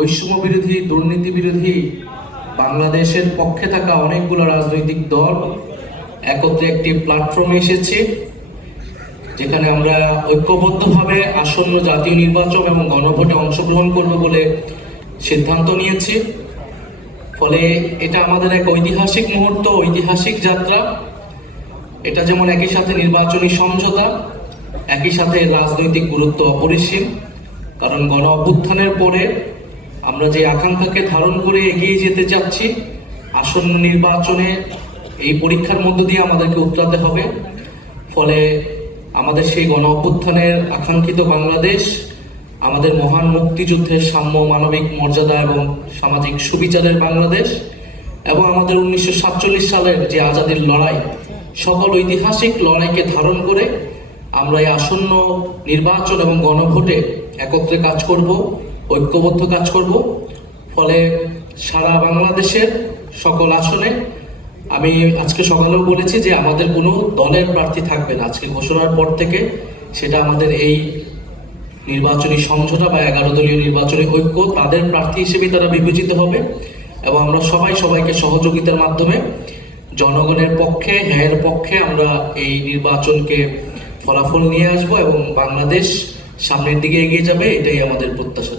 বৈষম্য বিরোধী, দুর্নীতি বিরোধী বাংলাদেশের পক্ষে থাকা অনেকগুলো রাজনৈতিক দল একত্রে একটি প্ল্যাটফর্মে এসেছে, যেখানে আমরা ঐক্যবদ্ধভাবে আসন্ন জাতীয় নির্বাচন এবং গণভোটে অংশগ্রহণ করব বলে সিদ্ধান্ত নিয়েছি। ফলে এটা আমাদের এক ঐতিহাসিক মুহূর্ত, ঐতিহাসিক যাত্রা। এটা যেমন একই সাথে নির্বাচনী সমঝোতা, একই সাথে রাজনৈতিক গুরুত্ব অপরিসীম। কারণ গণ অভ্যুত্থানের পরে আমরা যে আকাঙ্ক্ষাকে ধারণ করে এগিয়ে যেতে চাচ্ছি, আসন্ন নির্বাচনে এই পরীক্ষার মধ্য দিয়ে আমাদেরকে উতরাতে হবে। ফলে আমাদের সেই গণ অভ্যুত্থানের আকাঙ্ক্ষিত বাংলাদেশ, আমাদের মহান মুক্তিযুদ্ধের সাম্য, মানবিক মর্যাদা এবং সামাজিক সুবিচারের বাংলাদেশ, এবং আমাদের 1947 সালের যে আজাদির লড়াই, সকল ঐতিহাসিক লড়াইকে ধারণ করে আমরা এই আসন্ন নির্বাচন এবং গণভোটে একত্রে কাজ করব, ঐক্যবদ্ধ কাজ করব। ফলে সারা বাংলাদেশের সকল আসনে, আমি আজকে সকালেও বলেছি যে আমাদের কোনো দলের প্রার্থী থাকবে না আজকে ঘোষণার পর থেকে। সেটা আমাদের এই নির্বাচনী সমঝোতা বা 11 দলীয় নির্বাচনী ঐক্য, তাদের প্রার্থী হিসেবে তারা বিবেচিত হবে। এবং আমরা সবাইকে সহযোগিতার মাধ্যমে জনগণের পক্ষে, হ্যাঁর পক্ষে আমরা এই নির্বাচনকে ফলাফল নিয়ে আসব এবং বাংলাদেশ সামনের দিকে এগিয়ে যাবে, এটাই আমাদের প্রত্যাশা।